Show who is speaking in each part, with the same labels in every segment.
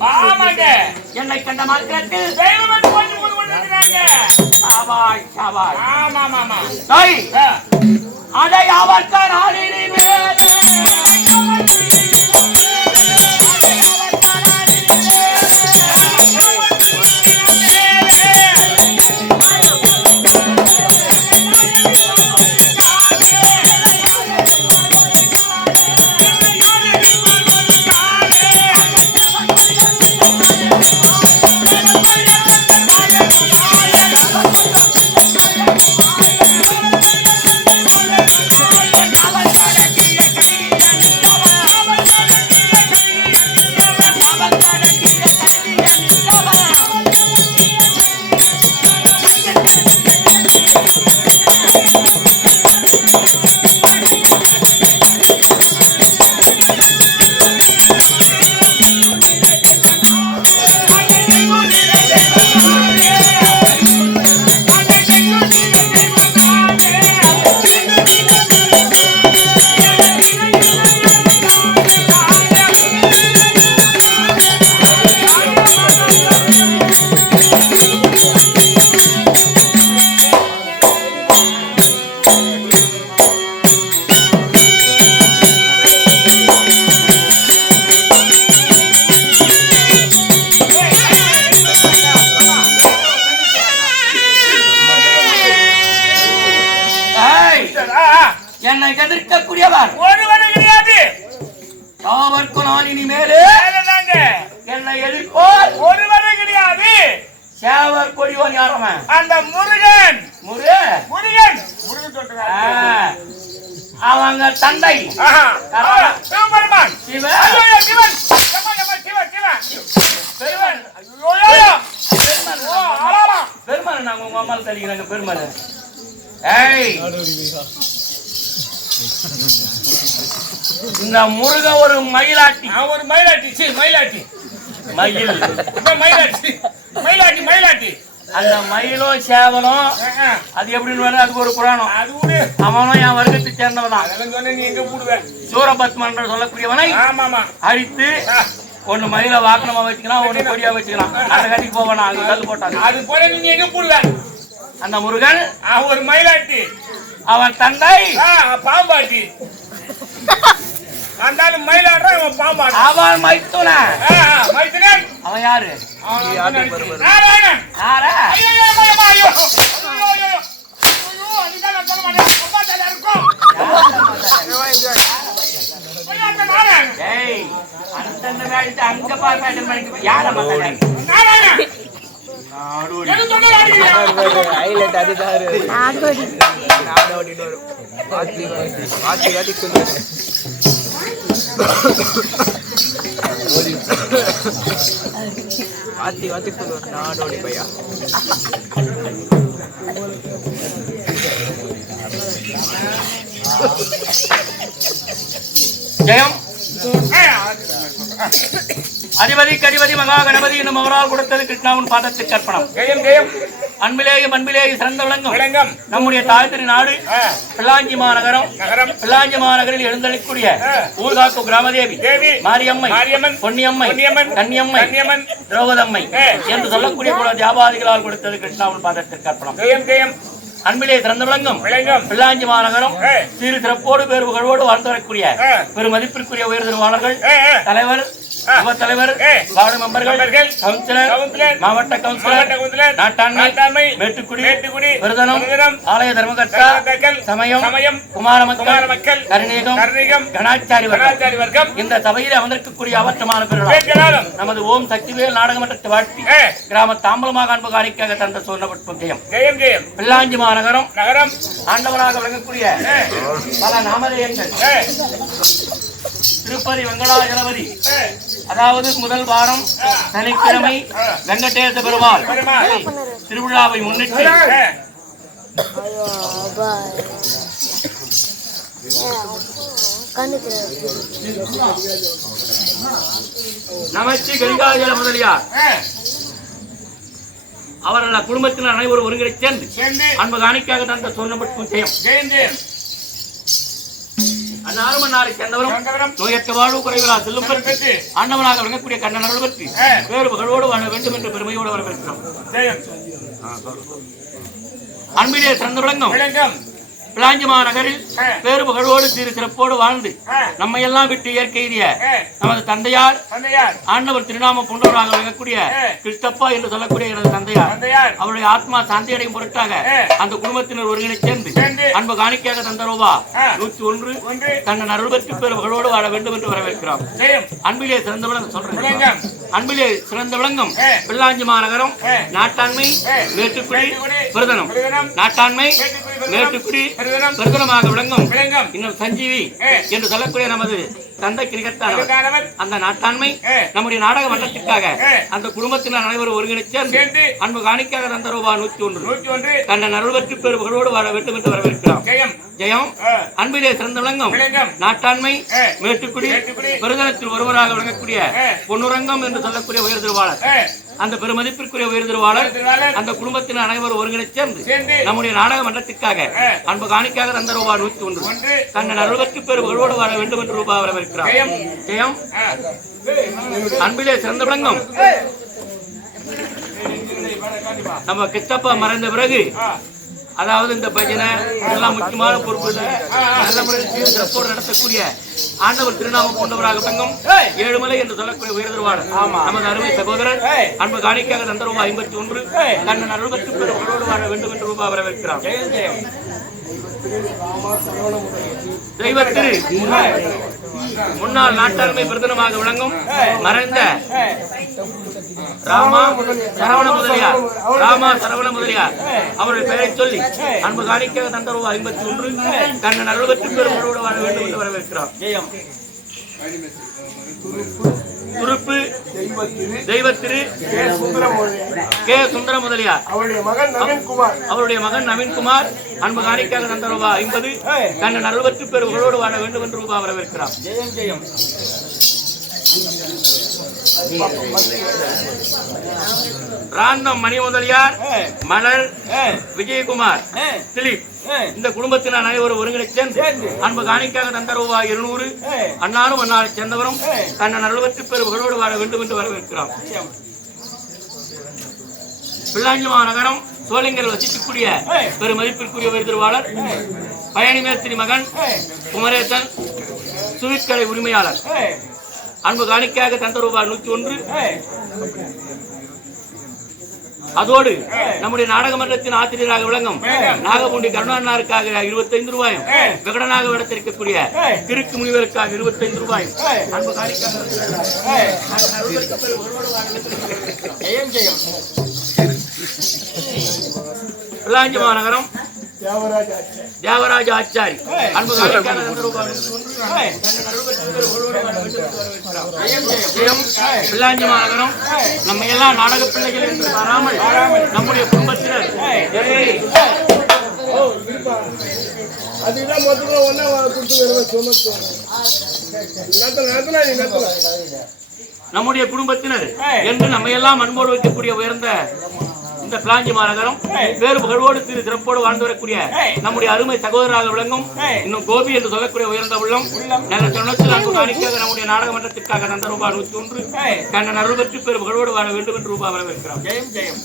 Speaker 1: ஆமாங்க.
Speaker 2: என்னை கண்ட மாத்திரத்தில்
Speaker 1: தெய்வம் என்று கொஞ்சம் கொண்டு கொண்டிருக்கிறாங்க
Speaker 2: சாபாய் சாபாய்
Speaker 1: ஆமா ஆமா
Speaker 2: அவர்தான் ஆளினி மேலே எதிர்ப்போர்
Speaker 1: ஒருவரும் கிடையாது.
Speaker 2: சேவர் கொடியோன் யாரவன்
Speaker 1: அந்த முருகன்.
Speaker 2: முரு
Speaker 1: முருகன். முருகன்
Speaker 2: ஆ,
Speaker 1: சொல்றாங்க
Speaker 2: அவங்க தந்தை.
Speaker 1: சிவபெருமான். சிவன். சிவன், ஆளாளா.
Speaker 2: பெருமாள். நாங்க உங்க அம்மால தடிக்கிறாங்க பெருமாள். ஏய். இந்த முருகன் ஒரு மயிலாட்டி.
Speaker 1: நான் ஒரு மயிலாட்டி சீ, மயிலாட்டி.
Speaker 2: மயில்.
Speaker 1: இந்த மயிலாட்டி மயிலாட்டி மயிலாட்டி
Speaker 2: அந்த மயிலும் சேவலும். அது எப்படின்னு வேணும் அதுக்கு ஒரு புராணம். அவனும் என் வர்க்கத்தை சேர்ந்தவன் தான்.
Speaker 1: அதெல்லாம் சொன்ன நீ எங்க போடுவ
Speaker 2: சூரபத்மன் சொல்லக்கூடியவனை அழித்து ஒண்ணு மயில வாக்கனமா வச்சுக்கலாம் ஒண்ணு கொடியா வச்சுக்கலாம். அந்த கட்டிக்கு போவானா அங்க கல் போட்டாங்க.
Speaker 1: அது போல நீங்க எங்க போடுவ
Speaker 2: அந்த முருகன்
Speaker 1: ஒரு மயிலாட்டி
Speaker 2: அவன் தந்தை.
Speaker 1: ஆ, பாம்பாட்டி. அந்த ஆளு மயிலாடுறான் இவன் பாம்பாட்டி
Speaker 2: அவன் மைத்துன
Speaker 1: மைத்துனன்
Speaker 2: அவன் யாரு?
Speaker 1: நாராயணன். ஐயோ, ஐயோ, ஐயோ. ஐயோ, அதுதான் வாத்தி வாத்தி மாட்டேன்.
Speaker 3: சொல்லுவார் நாடோடி பையா
Speaker 2: ஜெயம் அதிபதி கடிபதி மகா கணபதி என்னும் அவரால் கொடுத்தது கிருஷ்ணாவின் பாதத்துக்கு அர்ப்பணம்
Speaker 1: ஜெயம் ஜெயம்
Speaker 2: அன்பிலேயும் அன்பிலேயே சிறந்த விளங்கும். நம்முடைய தாய் திரு நாடு பிள்ளாஞ்சி மாநகரம்.
Speaker 1: நகரம்.
Speaker 2: பிள்ளாஞ்சி மாநகரில் எழுந்தளிக்கூடிய. ஊர்காக்கு கிராமதேவி
Speaker 1: தேவி.
Speaker 2: மாரியம்மை பொன்னியம்மை கன்னியம்மை திரௌபதம்மை. என்று சொல்லக்கூடிய குல வியாபாரிகளால் கொடுத்தது கிருஷ்ணாவின் பாதத்திற்கு அர்ப்பணம். அன்பிலே சிறந்த விளங்கும் பிள்ளாஞ்சி மாநகரம். சிறு சிறப்போடு பேர் புகழோடு வாழ்ந்து வரக்கூடிய. பெருமதிப்பிற்குரிய உயர் திருவாளர்கள். தலைவர் உப தலைவர். வார்டு மெம்பர்கள் கவுன்சிலர் மாவட்ட கவுன்சிலர் நாட்டாண்மை
Speaker 1: நாட்டாண்மை,
Speaker 2: மேட்டுக்குடி
Speaker 1: மேட்டுக்குடி,
Speaker 2: விருதனம்
Speaker 1: விருதனம்,
Speaker 2: ஆலய தர்மகர்த்தா
Speaker 1: தர்மகர்த்தாக்கள்,
Speaker 2: சமயம்
Speaker 1: சமயம்,
Speaker 2: குமார
Speaker 1: குமார
Speaker 2: மக்கள் கருணீகம்
Speaker 1: கருணிகம்,
Speaker 2: கணாச்சாரி வர்க்கம். இந்த சபையில் அமர்ந்திருக்கக்கூடிய அவற்றமான பெருநாள் நமது ஓம் சக்திவேல் நாடகமன்றத்தை வாழ்த்தி கிராம தாம்பலமாக அன்பு காணிக்காக தந்த சொன்னப்பட்டும் ஜெயம்.
Speaker 1: ஜெயம் ஜெயம்.
Speaker 2: பிள்ளாஞ்சி மாநகரம்
Speaker 1: நகரம்.
Speaker 2: ஆண்டவராக விளங்கக்கூடிய பல நாமதேயங்கள். திருப்பதி வெங்கடாஜலபதி. அதாவது முதல் வாரம் சனிக்கிழமை வெங்கடேச பெருமாள். திருவிழாவை முன்னிட்டு. நமச்சி கரிகாஜல முதலியார். அவர்கள் குடும்பத்தினர் அனைவரும் சேர்ந்து அன்பு காணிக்காக தந்த ஜெயம்.
Speaker 1: ஜெயம்
Speaker 2: அன்னாரும் அன்னாரை
Speaker 1: சங்கரம்
Speaker 2: நோயற்ற வாழ்வு குறைவிலா செல்லும் பெற்று ஆண்டவனாக விளங்கக்கூடிய பெற்று. வேறு புகழோடு வாழ வேண்டும் என்ற பெருமையோடு வரவேற்கிறோம். அன்பிலே சிறந்து விளங்கும்.
Speaker 1: விளங்கம்
Speaker 2: பிளாஞ்சிமா நகரில். வேறு புகழோடு சிறப்போடு வாழ்ந்து. நம்மை எல்லாம் விட்டு இயற்கை எய்திய
Speaker 1: ஆ.
Speaker 2: நமது தந்தையார் ஆண்டவர் திருநாம போன்றவராக விளங்கக்கூடிய. கிறிஸ்தப்பா என்று சொல்லக்கூடிய எனது தந்தையார் அவருடைய ஆத்மா சாந்தி அடையும் பொருட்டாக. அந்த குடும்பத்தினர் ஒருங்கிணை சேர்ந்து அன்பு காணிக்கையாக தந்த ரூபா. நூற்றி ஒன்று தன்னன் அருள் பெற்று பெரு புகழோடு வாழ வேண்டும் என்று வரவேற்கிறோம் அன்பிலே சிறந்த விளங்கம் சொல்றேன் அன்பிலே சிறந்த விளங்கம். பிள்ளாஞ்சி மாநகரம். நாட்டாண்மை. மேட்டுக்குடி பிரதனம் நாட்டாண்மை
Speaker 1: மேட்டுக்குடி, பிரதனம்,
Speaker 2: மேட்டுக்குடி
Speaker 1: பிரதனம்,
Speaker 2: பிரதனமாக விளங்கும் இன்னும் சஞ்சீவி. என்று சொல்லக்கூடிய நமது தந்தைக்கு நிகழ்த்தானவர் அந்த நாட்டாண்மை. நம்முடைய நாடக மன்றத்திற்காக. அந்த குடும்பத்தினர் அனைவரும் சேர்ந்து அன்பு காணிக்காக தந்த ரூபாய் நூற்றி ஒன்று
Speaker 1: நூற்றி ஒன்று
Speaker 2: தன்னை பெரு புகழோடு வாழ வேண்டும் என்று வரவேற்கிறோம்
Speaker 1: ஜெயம்
Speaker 2: ஜெயம். அன்பிலே சிறந்த விளங்கம் நாட்டாண்மை. மேட்டுக்குடி பெருதனத்தில் ஒருவராக விளங்கக்கூடிய. பொன்னுரங்கம் என்று சொல்லக்கூடிய உயர் திருவாளர். அந்த பெருமதிப்பிற்குரிய உயர் திருவாளர்
Speaker 1: திருவாளர்
Speaker 2: அந்த குடும்பத்தினர் அனைவரும் ஒருங்கிணைச்சு சேர்ந்து நம்முடைய நாடக மன்றத்திற்காக. அன்பு காணிக்காக தந்த ரூபாய் நூற்றி ஒன்று. தங்கள் அருள்வற்று பெரு புகழோடு வாழ வேண்டும் என்று ரூபாய் வரவேற்கிறார்.
Speaker 1: ஜெயம்.
Speaker 2: அன்பிலே சிறந்த விளங்கம். நம்ம கிட்டப்பா மறைந்த பிறகு. அதாவது இந்த பஜனை இதெல்லாம் முக்கியமான பொறுப்பு நல்ல முறையில் சீர் சிறப்போடு நடத்தக்கூடிய ஆண்டவர் திருநாமம் கொண்டவராக தங்கம் ஏழுமலை என்று சொல்லக்கூடிய உயர்தருவாளர் நமது அருமை சகோதரர் அன்பு காணிக்காக தந்த ரூபாய் ஐம்பத்தி ஒன்று கண்ணன் அறுபத்தி பேர் உங்களோடு வாழ வேண்டும் என்று ரூபாய் வரவேற்கிறார். தெய்வத்திரு முன்னாள் நாட்டாண்மை பிரதனமாக விளங்கும் மறைந்த ராமா சரவண முதலியார். ராமா சரவண முதலியார். அவருடைய பெயரை சொல்லி அன்பு காணிக்காக தந்த ரூபாய் ஐம்பத்தி ஒன்று கண்ணன் அறுபத்தி பெருமளோடு வாழ வேண்டும் என்று வரவேற்கிறார் துருப்பு தெய்வத்திரு கே. சுந்தர முதலியார்
Speaker 4: அவருடைய மகன் நவீன்குமார்.
Speaker 2: அவருடைய மகன் நவீன்குமார் அன்பு காணிக்காக தந்த ரூபாய் ஐம்பது கண்ணன் அறுபத்தி பெருமகளோடு வாழ வேண்டும் என்று ரூபாய் வரவேற்கிறார்
Speaker 3: ஜெயம் ஜெயம்.
Speaker 2: ராந்தம் மணி முதலியார் மலர் விஜயகுமார் திலீப். இந்த குடும்பத்தினர் அனைவரும் ஒருங்கிணைச்சு சேர்ந்து. அன்பு காணிக்காக தந்த ரூபாய் இருநூறு அன்னாரும் அன்னாரை சேர்ந்தவரும் தன்னை நல்வற்று பெரு புகழோடு வாழ வேண்டும் என்று வரவேற்கிறோம். பிள்ளாஞ்சிமா நகரம் சோழிங்கர் வசிக்கக்கூடிய பெருமதிப்பிற்குரிய விருதுவாளர் பயணி மேஸ்திரி மகன் குமரேசன் சுவிற்கலை உரிமையாளர். அன்பு காணிக்கையாக தந்த ரூபாய் நூற்றி ஒன்று. அதோடு நம்முடைய நாடக மன்றத்தின் ஆசிரியராக விளங்கும் நாகமுண்டி கருணாநாருக்காக இருபத்தைந்து ரூபாயும் விகடனாக விடத்திருக்கக்கூடிய திருக்கு முனிவருக்காக இருபத்தைந்து ரூபாயும். அன்பு காணிக்காக மாநகரம்.
Speaker 4: தேவராஜ் ஆச்சார்.
Speaker 2: பிள்ளாஞ்சி மாநகரம். நம்ம எல்லாம் நாடக பிள்ளைகள் என்று வராமல் நம்முடைய குடும்பத்தினர்
Speaker 4: அதுதான் மொத்தத்தில் ஒன்றா கொடுத்து சுமத்து
Speaker 2: நம்முடைய குடும்பத்தினர் என்று நம்ம எல்லாம் அன்போடு வைக்கக்கூடிய உயர்ந்த இந்த பிளாஞ்சி மாநகரம் புகழோடு திரு சிறப்போடு வாழ்ந்து வரக்கூடிய நம்முடைய அருமை சகோதரராக விளங்கும் இன்னும் கோபி என்று சொல்லக்கூடிய உயர்ந்த உள்ளம். நல்ல சொன்னத்தில் அன்பு காணிக்காக நம்முடைய நாடக மன்றத்திற்காக நந்த ரூபாய் நூற்றி ஒன்று கண்ணன் அருள் பெற்று பெரு புகழோடு வாழ வேண்டும் என்று ரூபாய் வரவேற்கிறோம்.
Speaker 3: ஜெயம் ஜெயம்.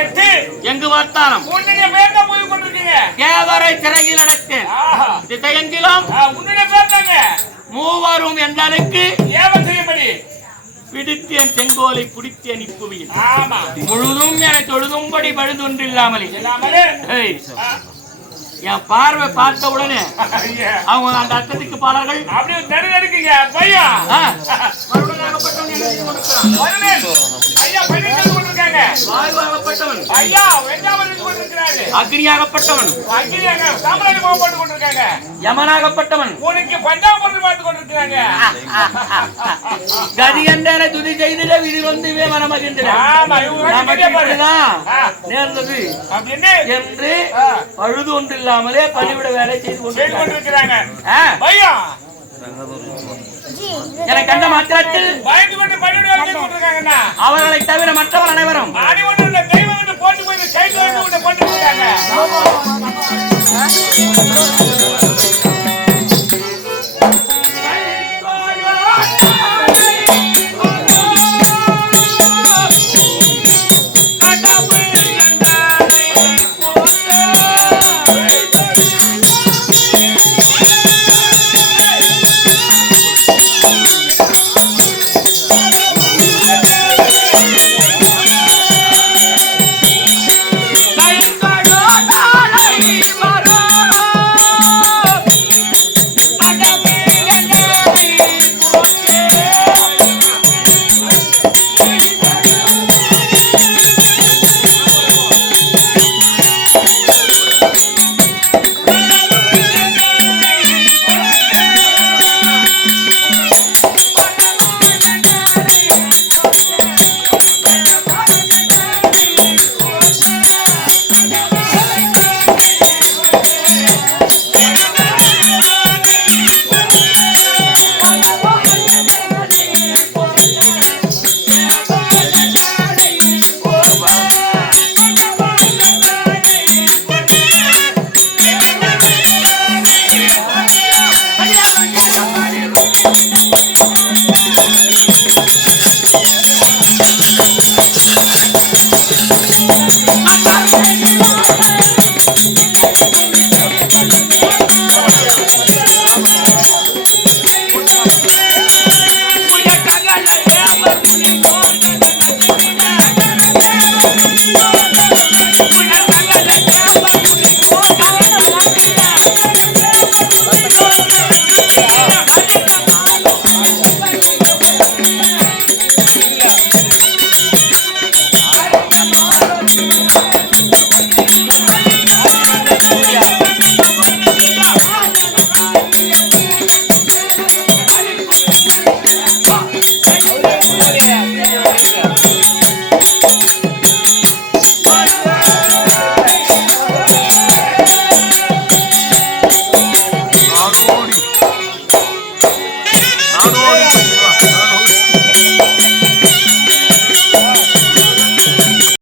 Speaker 2: எட்டு
Speaker 1: எங்கு பார்த்தாலும் தேவரை சிறையில் அடைத்தேன். திசையெங்கிலும் மூவரும் என்றனுக்கு பிடித்தேன் செங்கோலை குடித்தேன் இப்புவியில். முழுதும் என தொழுதும்படி பழுதொன்றில்லாமலே என் பார்வை பார்த்த உடனே. அவங்க அந்த அர்த்தத்துக்கு பாடல்கள்
Speaker 2: அப்படியே நடு நடுக்குங்க பையன்
Speaker 1: ஆ, மறுபடியாகப்பட்டவன் என்ன செய்து கொண்டிருக்கிறான்?
Speaker 2: வருணன் ஐயா ஐயா
Speaker 1: அக்னியாகப்பட்டவன்.
Speaker 2: போட்டு கொண்டிருக்காங்க.
Speaker 1: யமனாகப்பட்டவன்.
Speaker 2: உனக்கு பார்த்து கொண்டிருக்கிறாங்க.
Speaker 1: கதி துதி செய்திட விதி வந்து
Speaker 2: ஆ,
Speaker 1: நேர்ந்தது என்று பழுது ஒன்றில்லாமலே பணிவிட வேலை செய்து
Speaker 2: கொண்டிருக்கிறாங்க.
Speaker 1: ஆ, எனக்கு கண்ட மாத்திரத்தில் அவர்களை தவிர மற்றவர் அனைவரும்
Speaker 2: போட்டு போய் கை தோய்ந்து கொண்டு போட்டு இருக்காங்க